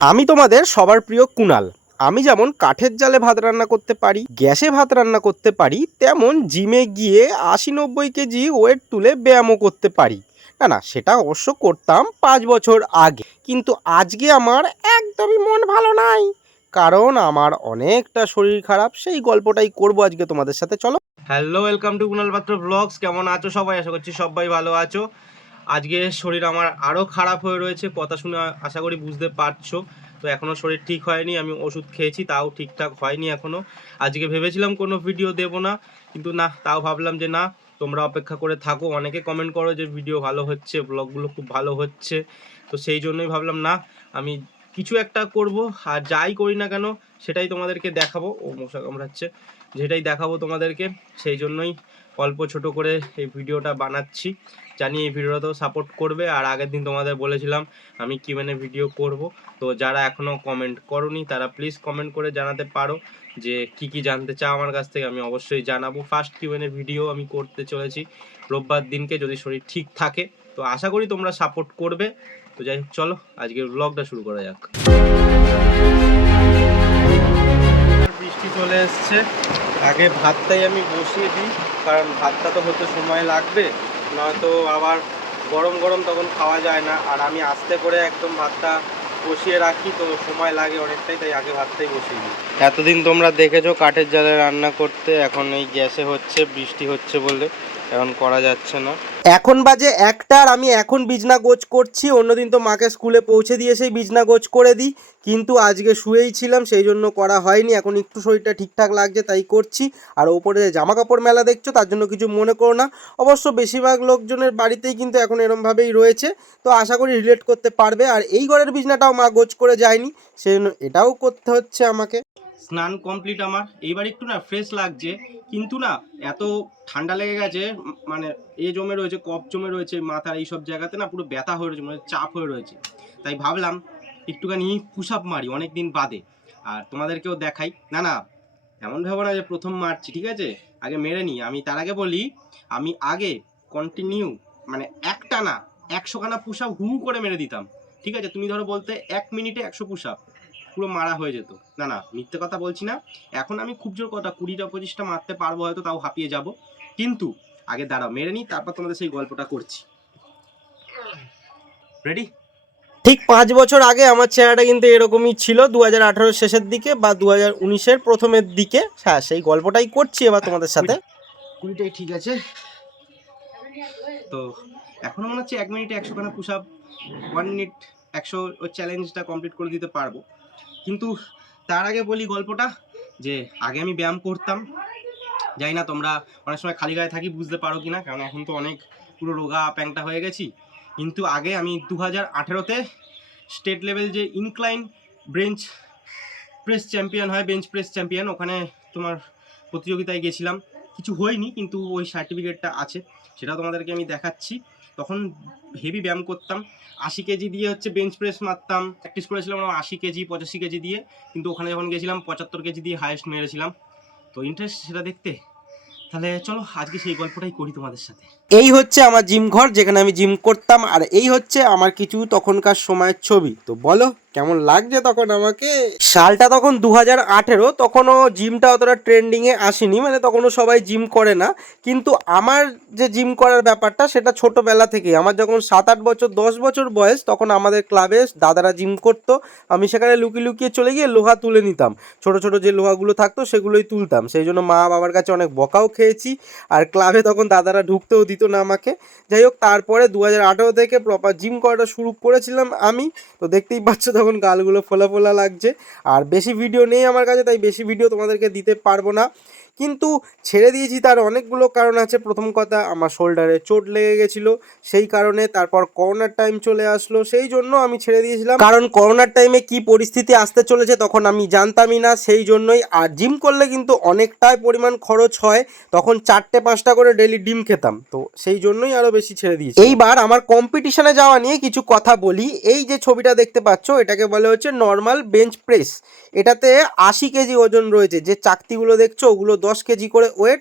আমি তোমাদের সবার প্রিয় কুনাল। আমি যেমন কাঠের জালে ভাত রান্না করতে পারি, গ্যাসে ভাত রান্না করতে পারি, তেমন জিমে গিয়ে ৮০-৯০ কেজি ওয়েট তুলে ব্যায়ামও করতে পারি। না না, সেটা অবশ্য করতাম ৫ বছর আগে, কিন্তু আজকে আমার একদমই মন ভালো নাই, কারণ আমার অনেকটা শরীর খারাপ। সেই গল্পটাই করবো আজকে তোমাদের সাথে, চলো। হ্যালো, ওয়েলকাম টু কুনাল পাত্র ব্লগস। কেমন আছো সবাই? আশা করছি সবাই ভালো আছো। আজকে শরীর আমার আরও খারাপ হয়ে রয়েছে, কথা শুনে আশা করি বুঝতে পারছো। তো এখনও শরীর ঠিক হয়নি, আমি ওষুধ খেয়েছি, তাও ঠিকঠাক হয়নি এখনও। আজকে ভেবেছিলাম কোনো ভিডিও দেবো না, কিন্তু না, তাও ভাবলাম যে না, তোমরা অপেক্ষা করে থাকো। অনেকে কমেন্ট করো যে ভিডিও ভালো হচ্ছে, ব্লগগুলো খুব ভালো হচ্ছে, তো সেই জন্যই ভাবলাম না, আমি কিছু একটা করব, আর যাই করি না কেন সেটাই তোমাদেরকে দেখাবো। ও মশা কামড়াচ্ছে, যেটাই দেখাবো তোমাদেরকে, সেই জন্যই অল্প ছোট করে এই ভিডিওটা বানাচ্ছি। জানি এই ভিডিওটাতেও সাপোর্ট করবে। আর আগের দিন তোমাদের বলেছিলাম আমি কিউএনএ ভিডিও করব, তো যারা এখনও কমেন্ট করোনি তারা প্লিজ কমেন্ট করে জানাতে পারো যে কি কি জানতে চাও আমার কাছ থেকে, আমি অবশ্যই জানাবো। ফার্স্ট কিউএনএ ভিডিও আমি করতে চলেছি রোববার দিনকে, যদি শরীর ঠিক থাকে, তো আশা করি তোমরা সাপোর্ট করবে। তো যাই হোক, চলো আজকের ব্লগটা শুরু করা যাক। বৃষ্টি চলে এসছে, আগে ভাতটাই আমি বসিয়ে দিই, কারণ ভাতটা তো হতে সময় লাগবে, নয়তো আবার গরম গরম তখন খাওয়া যায় না। আর আমি আস্তে করে একদম ভাতটা বসিয়ে রাখি, তো সময় লাগে অনেকটাই, তাই আগে ভাতটাই বসিয়ে দিই। এতদিন তোমরা দেখেছো কাঠের জালে রান্না করতে, এখন এই গ্যাসে হচ্ছে, বৃষ্টি হচ্ছে বলে এখন করা যাচ্ছে না। এখন বাজে 1টা, আমি এখন বিছনা গোছ করছি। অন্যদিন তো মাকে স্কুলে পৌঁছে দিয়ে সেই বিছনা গোছ করে দিই, কিন্তু আজকে শুয়েই ছিলাম, সেই জন্য করা হয়নি। এখন একটু শরীরটা ঠিকঠাক লাগছে তাই করছি। আর ওপরে জামা কাপড় মেলা দেখছো, তার জন্য কিছু মনে করো না। অবশ্য বেশিরভাগ লোকজনের বাড়িতেই কিন্তু এখন এরমভাবেই রয়েছে, তো আশা করি রিলেট করতে পারবে। আর এই ঘরের বিছনাটাও মা গোছ করে যায়নি, সেই জন্য এটাও করতে হচ্ছে আমাকে। স্নান কমপ্লিট আমার, এইবার একটু না ফ্রেশ লাগছে, কিন্তু না এত ঠান্ডা লেগে গেছে, মানে জমে রয়েছে, কফ জমে রয়েছে মাথার এইসব জায়গাতে, না পুরো ব্যথা হয়ে রয়েছে, মানে চাপ হয়ে রয়েছে। তাই ভাবলাম একটুখানি পুশ আপ মারি অনেক দিন বাদে, আর তোমাদেরকেও দেখাই। না না, এমন ভাবো না যে প্রথম মারছি, ঠিক আছে, আগে মেরে নিই। আমি তার আগে বলি, আমি আগে কন্টিনিউ মানে একটা না 100খানা পুশ আপ হু করে মেরে দিতাম, ঠিক আছে। তুমি ধরো বলতে 1 মিনিটে 100 পুশ আপ পুরো মারা হয়ে যেত। না না, মিথ্যে কথা বলছি না। এখন আমি খুব জোর কথা 20টা 25টা মারতে পারবো হয়তো, তাও হাঁপিয়ে যাব। কিন্তু আগে দাঁড়াও, মেরে নিই, তারপর তোমাদের সেই গল্পটা করছি। রেডি? ঠিক 5 বছর আগে আমার চেহারাটা কিন্তু এরকমই ছিল, 2018 শেষের দিকে বা 2019 প্রথমের দিকে। হ্যাঁ, সেই গল্পটাই করছি এবার তোমাদের সাথে। 20টাই ঠিক আছে। তো এখনো মনে হচ্ছে 1 মিনিটে 100খানা পুশ আপ, 1 মিনিট 100 ওই চ্যালেঞ্জটা কমপ্লিট করে দিতে পারবো। কিন্তু তার আগে বলি গল্পটা, যে আগে আমি ব্যায়াম করতাম। জানি না তোমরা অনেক সময় খালি গায়ে থাকি, বুঝতে পারো কিনা, কারণ এখন তো অনেক পুরো রোগা প্যাংটা হয়ে গেছি। কিন্তু আগে আমি 2018তে স্টেট লেভেল যে ইনক্লাইন বেঞ্চ প্রেস চ্যাম্পিয়ন হয়, বেঞ্চ প্রেস চ্যাম্পিয়ন, ওখানে তোমার প্রতিযোগিতায় গেছিলাম। কিছু হয়নি, কিন্তু ওই সার্টিফিকেটটা আছে, সেটা তোমাদেরকে আমি দেখাচ্ছি। তখন হেভি ব্যায়াম করতাম, 80 কেজি দিয়ে হচ্ছে বেঞ্চ প্রেস মারতাম। প্র্যাকটিস করেছিলাম 80 কেজি 85 কেজি দিয়ে, কিন্তু ওখানে যখন গেছিলাম 75 কেজি দিয়ে হায়েস্ট মেরেছিলাম। তো ইন্টারেস্ট সেটা দেখতে? তাহলে চলো আজকে সেই গল্পটাই করি তোমাদের সাথে। এই হচ্ছে আমার জিম ঘর, যেখানে আমি জিম করতাম, আর এই হচ্ছে আমার কিছু তখনকার সময়ের ছবি। তো বলো কেমন লাগছে তখন আমাকে? সালটা তখন 2018, তখনও জিমটা অতটা ট্রেন্ডিংয়ে আসেনি, মানে তখনও সবাই জিম করে না। কিন্তু আমার যে জিম করার ব্যাপারটা, সেটা ছোটোবেলা থেকেই। আমার যখন 7-8 বছর 10 বছর বয়স, তখন আমাদের ক্লাবে দাদারা জিম করতো। আমি সেখানে লুকিয়ে লুকিয়ে চলে গিয়ে লোহা তুলে নিতাম, ছোট ছোট যে লোহাগুলো থাকতো সেগুলোই তুলতাম। সেই জন্য মা বাবার কাছে অনেক বকাও খেয়েছি, আর ক্লাবে তখন দাদারা ঢুকতেও দিত না আমাকে। যাই হোক, তারপরে 2018 থেকে প্রপার জিম করাটা শুরু করেছিলাম আমি। তো দেখতেই পাচ্ছ তখন গালগুলো ফোলা ফোলা লাগছে। আর বেশি ভিডিও নেই আমার কাছে, তাই বেশি ভিডিও তোমাদেরকে দিতে পারবো না, কিন্তু ছেড়ে দিয়েছি তার অনেকগুলো কারণ আছে। প্রথম কথা, আমার শোল্ডারে চোট লেগে গেছিলো, সেই কারণে। তারপর করোনার টাইম চলে আসলো, সেই জন্য আমি ছেড়ে দিয়েছিলাম, কারণ করোনার টাইমে কি পরিস্থিতি আসতে চলেছে তখন আমি জানতামই না, সেই জন্যই। আর জিম করলে কিন্তু অনেকটাই পরিমাণ খরচ হয়, তখন 4টে 5টা করে ডেলি ডিম খেতাম, তো সেই জন্যই আরও বেশি ছেড়ে দিয়েছি। এইবার আমার কম্পিটিশনে যাওয়া নিয়ে কিছু কথা বলি। এই যে ছবিটা দেখতে পাচ্ছ, এটাকে বলে হচ্ছে নর্মাল বেঞ্চ প্রেস। এটাতে 80 কেজি ওজন রয়েছে, যে চাকতিগুলো দেখছো ওগুলো 10 কেজি করে ওয়েট,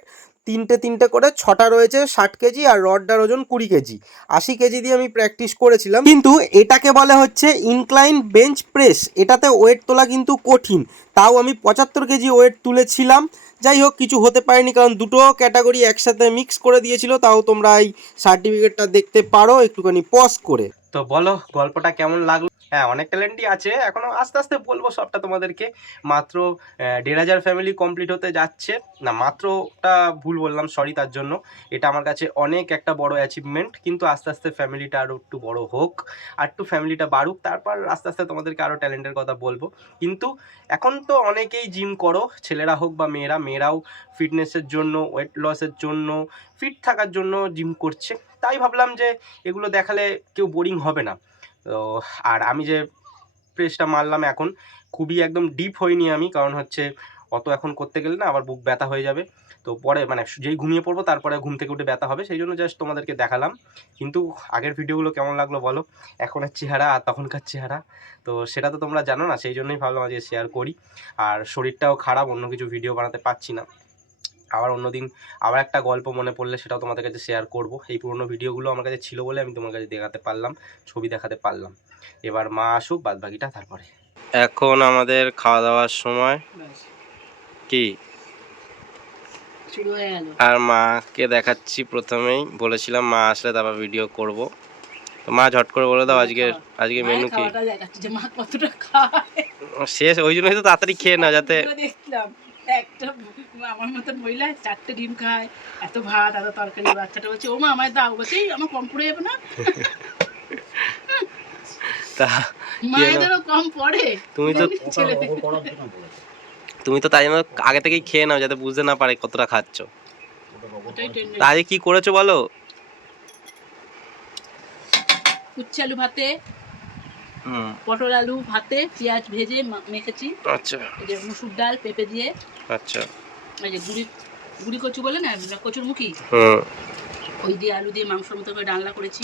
তিনটে করে 6টা রয়েছে 60 কেজি, আর রডটার ওজন 20 কেজি। 80 কেজি দিয়ে আমি প্র্যাকটিস করেছিলাম। কিন্তু এটাকে বলে হচ্ছে ইনক্লাইন বেঞ্চ প্রেস। এটাতে ওয়েট তোলা কিন্তু কঠিন, তাও আমি 75 কেজি ওয়েট তুলেছিলাম। যাই হোক, কিছু হতে পারেনি, কারণ দুটো ক্যাটাগরি একসাথে মিক্স করে দিয়েছিল। তাও তোমরা এই সার্টিফিকেটটা দেখতে পারো একটুখানি পজ করে। তো বলো গল্পটা কেমন লাগলো? হ্যাঁ, অনেক ট্যালেন্টই আছে, এখনো আস্তে আস্তে বলবো সবটা তোমাদেরকে। মাত্র 1500 ফ্যামিলি কমপ্লিট হতে যাচ্ছে না, মাত্রটা ভুল বললাম, সরি তার জন্য। এটা আমার কাছে অনেক একটা বড় অ্যাচিভমেন্ট, কিন্তু আস্তে আস্তে ফ্যামিলিটা আরও একটু বড় হোক, আর একটু ফ্যামিলিটা বাড়ুক, তারপর আস্তে আস্তে তোমাদেরকে আরও ট্যালেন্টের কথা বলবো। কিন্তু এখন তো অনেকেই জিম করো, ছেলেরা হোক বা মেয়েরা, মেয়েরাও ফিটনেসের জন্য, ওয়েট লসের জন্য, ফিট থাকার জন্য জিম করছে। তাই ভাবলাম যে এগুলো দেখালে কেউ বোরিং হবে না। তো আর আমি যে প্রেসটা মারলাম এখন, খুবই একদম ডিপ হইনি আমি, কারণ হচ্ছে অত এখন করতে গেলে না আবার বুক ব্যথা হয়ে যাবে। তো পরে মানে যেই ঘুমিয়ে পড়বো তারপরে ঘুম থেকে উঠে ব্যথা হবে, সেই জন্য জাস্ট তোমাদেরকে দেখালাম। কিন্তু আগের ভিডিওগুলো কেমন লাগলো বলো, এখনের চেহারা আর তখনকার চেহারা, তো সেটা তো তোমরা জানো না, সেই জন্যই ভাবলাম আজকে শেয়ার করি। আর শরীরটাও খারাপ, অন্য কিছু ভিডিও বানাতে পারছি না। আবার অন্যদিন আবার একটা গল্প মনে পড়লে সেটাও তোমাদের কাছে শেয়ার করব। এই পুরোনো ভিডিওগুলো আমার কাছে ছিল বলে আমি তোমার কাছে দেখাতে পারলাম, ছবি দেখাতে পারলাম। এবার মা আসুক, বাদ বাকিটা তারপরে। এখন আমাদের খাওয়া দাওয়ার সময় কি, আর মাকে দেখাচ্ছি প্রথমেই, বলেছিলাম মা আসলে তারপর ভিডিও করব। তো মা ঝট করে বলে দাও আজকে মেনু কি শেষ, ওই জন্যই তো তাড়াতাড়ি খেয়ে নাও, যাতে একটা আমার মতো মহিলা 4টে ডিম খায়, এত ভাত এত তরকারি, বাচ্চাটা বলছে ও মা আমায় দাও, বলছে আমার কম পড়ে যাবে না? তা মায়েদেরও কম পড়ে। তুমি তো তাই জন্য আগে থেকেই খেয়ে নাও, যাতে বুঝতে না পারে কতটা খাচ্ছ। তা আজকে কি করেছো বলো? উচ্ছে আলু ভাতে, পটল আলু ভাতে পেঁয়াজ ভেজে মেখেছি। আচ্ছা। এই যে মুসুর ডাল পেঁপে দিয়ে। আচ্ছা। এই যে গুড়ি কচু বলে না, কচুর মুখি, ওই দিয়ে আলু দিয়ে মাংসের মতো করে রান্না করেছি।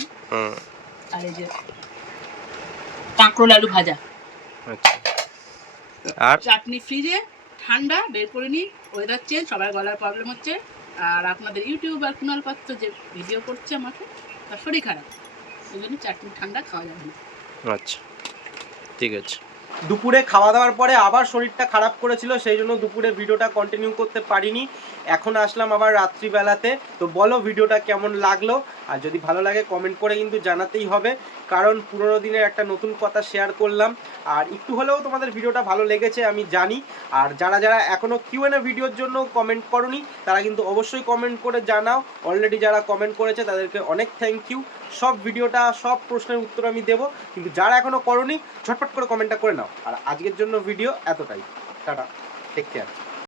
আর এই যে কাঁকরোল আলু ভাজা। আচ্ছা। আর চাটনি ফ্রিজে ঠান্ডা, বের করে নি, ওয়েদার চেঞ্জ, সবার গলার প্রবলেম হচ্ছে। আর আপনাদের ইউটিউবার কুণাল পাত্র যে ভিডিও করছে আমাকে, তার শরীর খারাপ, ওই জন্য চাটনি ঠান্ডা খাওয়া যাবে না। আচ্ছা, ঠিক আছে। দুপুরে খাওয়া দাওয়ার পরে আবার শরীরটা খারাপ করেছিল, সেই জন্য দুপুরে ভিডিওটা কন্টিনিউ করতে পারিনি। এখন আসলাম আবার রাত্রিবেলাতে। তো বলো ভিডিওটা কেমন লাগলো, আর যদি ভালো লাগে কমেন্ট করে কিন্তু জানাতেই হবে, কারণ পুরোনো দিনের একটা নতুন কথা শেয়ার করলাম। আর একটু হলেও তোমাদের ভিডিওটা ভালো লেগেছে আমি জানি। আর যারা যারা এখনও কিউএনএ ভিডিওর জন্য কমেন্ট করোনি, তারা কিন্তু অবশ্যই কমেন্ট করে জানাও। অলরেডি যারা কমেন্ট করেছে তাদেরকে অনেক থ্যাংক ইউ। সব ভিডিওটা, সব প্রশ্নের উত্তর আমি দেবো, কিন্তু যারা এখনও করোনি ঝটপট করে কমেন্টটা করে নাও। আর আজকের জন্য ভিডিও এতটাই, টাটা, টেক কেয়ার।